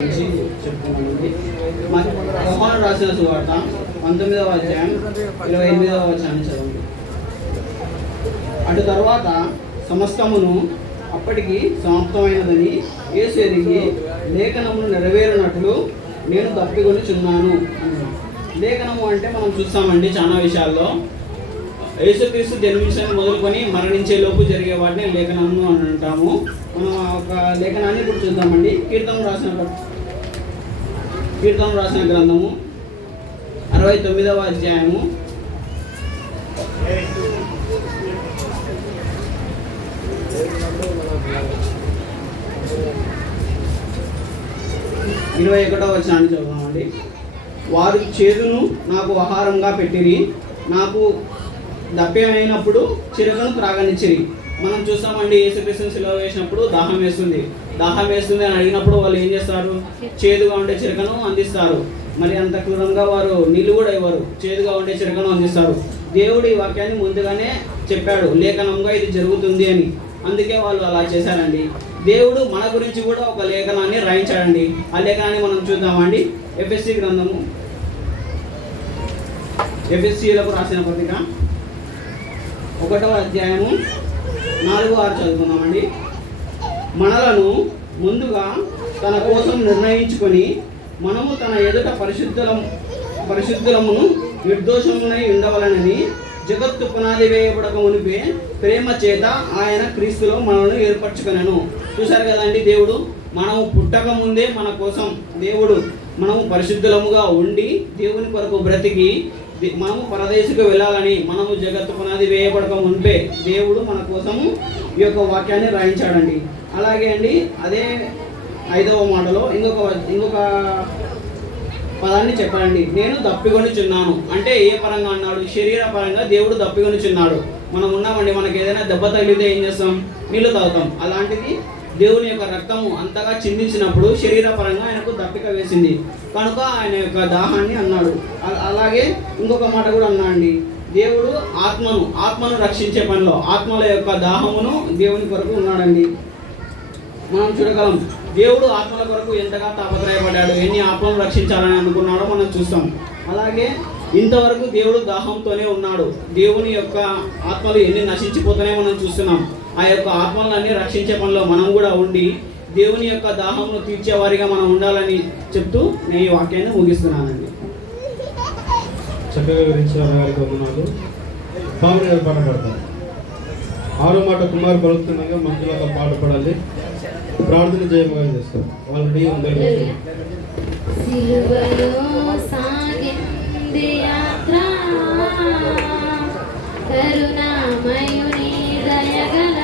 చెప్తున్నామండి. యోహాను రాసిన సువార్త 19వ అధ్యాయం 28వ వచనాన్ని చదవండి. అటు తర్వాత సమస్తమును అప్పటికి సమాప్తమైనదని యేసు ఎరిగి లేఖనమును నెరవేరినట్లు నేను తప్పికొనిచున్నాను. లేఖనము అంటే మనం చూస్తామండి చాలా విషయాల్లో యేసుక్రీస్తు జన్మించడం మొదలుకొని మరణించే లోపు జరిగే వాటిని లేఖనము అని అంటాము. మనం ఒక లేఖనాన్ని ఇప్పుడు చూద్దామండి. కీర్తన రాసిన గ్రంథము 69వ అధ్యాయము 21వ వచనాన్ని చదువుదామండి. వారు చేదును నాకు ఆహారంగా పెట్టిరి, నాకు దప్యమైనప్పుడు చిరకను త్రాగనిచ్చిరి. మనం చూస్తామండి, యేసుక్రీస్తుని సిలువ వేసినప్పుడు దాహం వేస్తుంది అని అడిగినప్పుడు వాళ్ళు ఏం చేస్తారు? చేదుగా ఉండే చిరకను అందిస్తారు. మరి అంత క్రూరంగా వారు నీళ్ళు కూడా ఇవ్వరు, చేదుగా ఉండే చిరకను అందిస్తారు. దేవుడు ఈ వాక్యాన్ని ముందుగానే చెప్పాడు, లేఖనంగా ఇది జరుగుతుంది అని. అందుకే వాళ్ళు అలా చేశారండి. దేవుడు మన గురించి కూడా ఒక లేఖనాన్ని రాయించాడండి. ఆ లేఖనాన్ని మనం చూద్దామండి. ఎఫ్ఎస్సి గ్రంథము, ఎఫ్ఎస్సీలకు రాసిన పత్రిక 1వ అధ్యాయము 4-6 చదువుకున్నామండి. మనలను ముందుగా తన కోసం నిర్ణయించుకొని మనము తన ఎదుట పరిశుద్ధులమును నిర్దోషమునై ఉండవలనని జగత్తు పునాది వేయబడక మునిపే ప్రేమ చేత ఆయన క్రీస్తులో మనల్ని ఏర్పరచుకొనెను. చూశారు కదండి, దేవుడు మనము పుట్టక ముందే మన కోసం మనము పరిశుద్ధులముగా ఉండి దేవుని కొరకు బ్రతికి మనము పరదేశకు వెళ్ళాలని మనము జగత్తు పునాది వేయబడక మునిపే దేవుడు మన కోసము ఈ యొక్క వాక్యాన్ని రాయించాడండి. అలాగే అండి, అదే 5వ మాటలో ఇంకొక పదాన్ని చెప్పండి. నేను దప్పికొనిచున్నాను అంటే ఏ పరంగా అన్నాడు? శరీర పరంగా దేవుడు దప్పికొనిచున్నాడు. మనం ఉన్నామండి, మనకి ఏదైనా దెబ్బ తగిలితే ఏం చేస్తాం? నీళ్లు తాగుతాం. అలాంటిది దేవుని యొక్క రక్తము అంతగా చిందించినప్పుడు శరీర పరంగా ఆయనకు దప్పిక వేసింది కనుక ఆయన యొక్క దాహాన్ని అన్నాడు. అలాగే ఇంకొక మాట కూడా అన్నాడండి, దేవుడు ఆత్మను రక్షించే పనిలో ఆత్మల యొక్క దాహమును దేవుని కొరకు ఉన్నాడండి. మనం చూడగలం, దేవుడు ఆత్మల కొరకు ఎంతగా తాపత్రయపడ్డాడు, ఎన్ని ఆత్మలను రక్షించాలని అనుకున్నాడో మనం చూస్తాం. అలాగే ఇంతవరకు దేవుడు దాహంతోనే ఉన్నాడు. దేవుని యొక్క ఆత్మలు ఎన్ని నశించిపోతానే మనం చూస్తున్నాం. ఆ యొక్క ఆత్మలన్నీ రక్షించే పనిలో మనం కూడా ఉండి దేవుని యొక్క దాహంను తీర్చేవారిగా మనం ఉండాలని చెప్తూ నేను ఈ వాక్యాన్ని ముగిస్తున్నానండి. చక్కగా వివరించిన వారికి వందనాలు. పావులు గారు పాట పాడతారు. 6వ మాట కుమారు పలుకుతున్నాగా మంత్రులతో పాట పడాలి. ప్రార్థన చేయమగా చేస్తారు. ఆల్రెడీ కరుణామయుని దయగల